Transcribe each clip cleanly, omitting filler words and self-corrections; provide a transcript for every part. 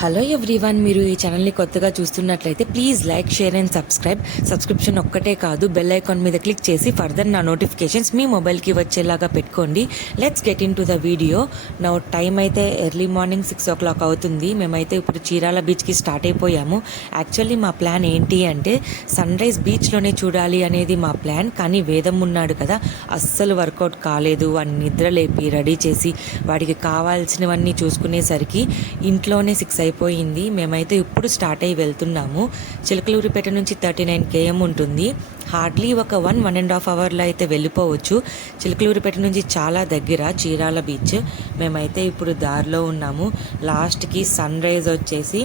Hello everyone, మీరు ఈ ఛానల్ని కొత్తగా చూస్తున్నట్లయితే please like, share and subscription ఒక్కటే కాదు, బెల్ ఐకాన్ మీద క్లిక్ చేసి ఫర్దర్ నా నోటిఫికేషన్స్ మీ మొబైల్కి వచ్చేలాగా పెట్టుకోండి. Let's get in to the video. నా టైం అయితే ఎర్లీ మార్నింగ్ 6 o'clock అవుతుంది. మేమైతే ఇప్పుడు చీరాల బీచ్కి స్టార్ట్ అయిపోయాము. యాక్చువల్లీ మా ప్లాన్ ఏంటి అంటే సన్ రైజ్ బీచ్లోనే చూడాలి అనేది మా ప్లాన్. కానీ వేదం ఉన్నాడు కదా, అస్సలు వర్కౌట్ కాలేదు. వాడిని నిద్ర లేపి రెడీ చేసి వాడికి కావాల్సినవన్నీ చూసుకునేసరికి ఇంట్లోనే 6 అయిపోయింది. మేమైతే ఇప్పుడు స్టార్ట్ అయ్యి వెళ్తున్నాము. చిలకలూరిపేట నుంచి 39 km ఉంటుంది. హార్డ్లీ ఒక 1.5 అవర్లో అయితే వెళ్ళిపోవచ్చు. చిలకలూరిపేట నుంచి చాలా దగ్గర చీరాల బీచ్. మేమైతే ఇప్పుడు దారిలో ఉన్నాము. లాస్ట్కి సన్ రైజ్ వచ్చేసి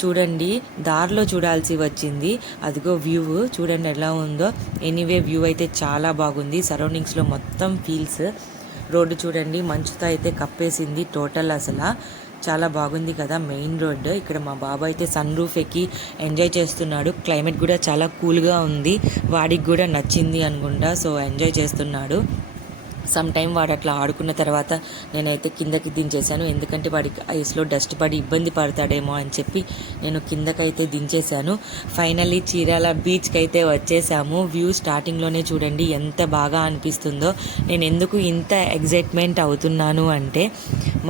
చూడండి, దారిలో చూడాల్సి వచ్చింది. అదిగో వ్యూ చూడండి ఎలా ఉందో. ఎనీవే వ్యూ అయితే చాలా బాగుంది. సరౌండింగ్స్లో మొత్తం ఫీల్స్, రోడ్డు చూడండి మంచుతో అయితే కప్పేసింది టోటల్. అసలు చాలా బాగుంది కదా మెయిన్ రోడ్. ఇక్కడ మా బాబు అయితే సన్ రూఫ్ ఎక్కి ఎంజాయ్ చేస్తున్నాడు. క్లైమేట్ కూడా చాలా కూల్గా ఉంది. వాడికి కూడా నచ్చింది అనుకుంటా, సో ఎంజాయ్ చేస్తున్నాడు. సమ్ టైం వాడు అట్లా ఆడుకున్న తర్వాత నేనైతే కిందకి దించేశాను. ఎందుకంటే వాడికి ఐస్లో డస్ట్ పడి ఇబ్బంది పడతాడేమో అని చెప్పి నేను కిందకైతే దించేశాను. ఫైనల్లీ చీరాల బీచ్కి అయితే వచ్చేసాము. వ్యూ స్టార్టింగ్లోనే చూడండి ఎంత బాగా అనిపిస్తుందో. నేను ఎందుకు ఇంత ఎగ్జైట్మెంట్ అవుతున్నాను అంటే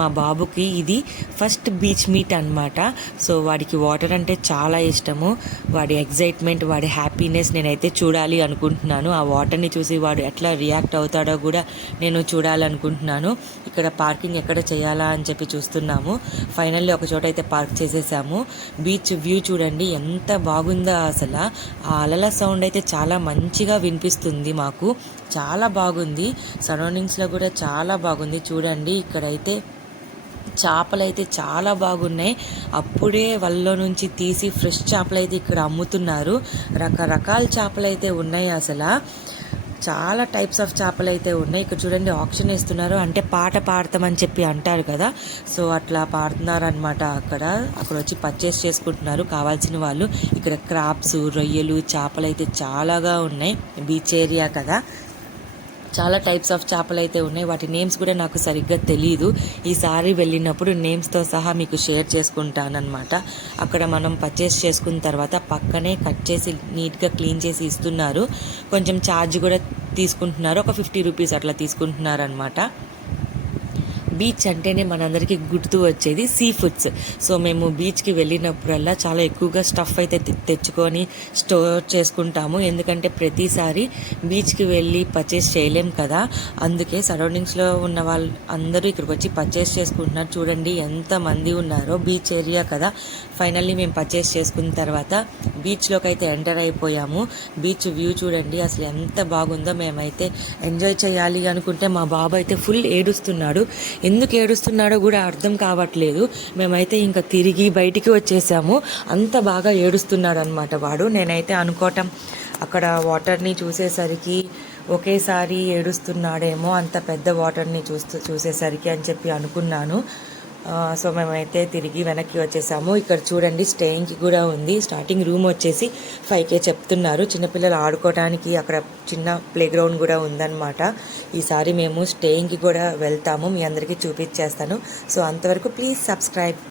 మా బాబుకి ఇది ఫస్ట్ బీచ్ మీట్ అనమాట. సో వాడికి వాటర్ అంటే చాలా ఇష్టము. వాడి ఎగ్జైట్మెంట్, వాడి హ్యాపీనెస్ నేనైతే చూడాలి అనుకుంటున్నాను. ఆ వాటర్ని చూసి వాడు ఎట్లా రియాక్ట్ అవుతాడో కూడా నేను చూడాలనుకుంటున్నాను. ఇక్కడ పార్కింగ్ ఎక్కడ చేయాలా అని చెప్పి చూస్తున్నాము. ఫైనల్లీ ఒక చోట అయితే పార్క్ చేసేసాము. బీచ్ వ్యూ చూడండి ఎంత బాగుందో. అసలు ఆ అలల సౌండ్ అయితే చాలా మంచిగా వినిపిస్తుంది మాకు. చాలా బాగుంది. సరౌండింగ్స్లో కూడా చాలా బాగుంది. చూడండి ఇక్కడైతే చేపలు అయితే చాలా బాగున్నాయి. అప్పుడే వలలో నుంచి తీసి ఫ్రెష్ చేపలు అయితే ఇక్కడ అమ్ముతున్నారు. రకరకాల చేపలు అయితే ఉన్నాయి. అసలు చాలా టైప్స్ ఆఫ్ చేపలు అయితే ఉన్నాయి. ఇక్కడ చూడండి ఆప్షన్ వేస్తున్నారు, అంటే పాట పాడతామని చెప్పి అంటారు కదా, సో అట్లా పాడుతున్నారు అనమాట. అక్కడ వచ్చి పర్చేస్ చేసుకుంటున్నారు కావాల్సిన వాళ్ళు. ఇక్కడ క్రాబ్స్, రొయ్యలు, చేపలు అయితే చాలాగా ఉన్నాయి. బీచ్ ఏరియా కదా, చాలా టైప్స్ ఆఫ్ చేపలు అయితే ఉన్నాయి. వాటి నేమ్స్ కూడా నాకు సరిగ్గా తెలియదు. ఈసారి వెళ్ళినప్పుడు నేమ్స్తో సహా మీకు షేర్ చేసుకుంటానమాట. అక్కడ మనం పర్చేస్ చేసుకున్న తర్వాత పక్కనే కట్ చేసి నీట్గా క్లీన్ చేసి ఇస్తున్నారు. కొంచెం ఛార్జ్ కూడా తీసుకుంటున్నారు, ఒక 50 రూపీస్ అట్లా తీసుకుంటున్నారు అనమాట. బీచ్ అంటేనే మనందరికీ గుర్తు వచ్చేది సీ ఫుడ్స్. సో మేము బీచ్కి వెళ్ళినప్పుడల్లా చాలా ఎక్కువగా స్టఫ్ అయితే తెచ్చుకొని స్టోర్ చేసుకుంటాము. ఎందుకంటే ప్రతిసారి బీచ్కి వెళ్ళి పర్చేస్ చేయలేం కదా, అందుకే సరౌండింగ్స్లో ఉన్న వాళ్ళు అందరూ ఇక్కడికి వచ్చి పర్చేస్ చేసుకుంటున్నారు. చూడండి ఎంతమంది ఉన్నారో. బీచ్ ఏరియా కదా. ఫైనల్లీ మేము పర్చేస్ చేసుకున్న తర్వాత బీచ్లోకి అయితే ఎంటర్ అయిపోయాము. బీచ్ వ్యూ చూడండి అసలు ఎంత బాగుందో. మేమైతే ఎంజాయ్ చేయాలి అనుకుంటే మా బాబు అయితే ఫుల్ ఏడుస్తున్నాడు. ఎందుకు ఏడుస్తున్నాడో కూడా అర్థం కావట్లేదు. మేమైతే ఇంకా తిరిగి బయటికి వచ్చేసాము. అంత బాగా ఏడుస్తున్నాడు అనమాట వాడు. నేనైతే అనుకోవటం అక్కడ వాటర్ని చూసేసరికి ఒకేసారి ఏడుస్తున్నాడేమో, అంత పెద్ద వాటర్ని చూసేసరికి అని చెప్పి అనుకున్నాను. సో మేమైతే తిరిగి వెనక్కి వచ్చేసాము. ఇక్కడ చూడండి స్టేయింగ్కి కూడా ఉంది. స్టార్టింగ్ రూమ్ వచ్చేసి 5K చెప్తున్నారు. చిన్నపిల్లలు ఆడుకోవడానికి అక్కడ చిన్న ప్లే గ్రౌండ్ కూడా ఉందన్నమాట. ఈసారి మేము స్టేయింగ్కి కూడా వెళ్తాము, మీ అందరికీ చూపించేస్తాను. సో అంతవరకు ప్లీజ్ సబ్స్క్రైబ్.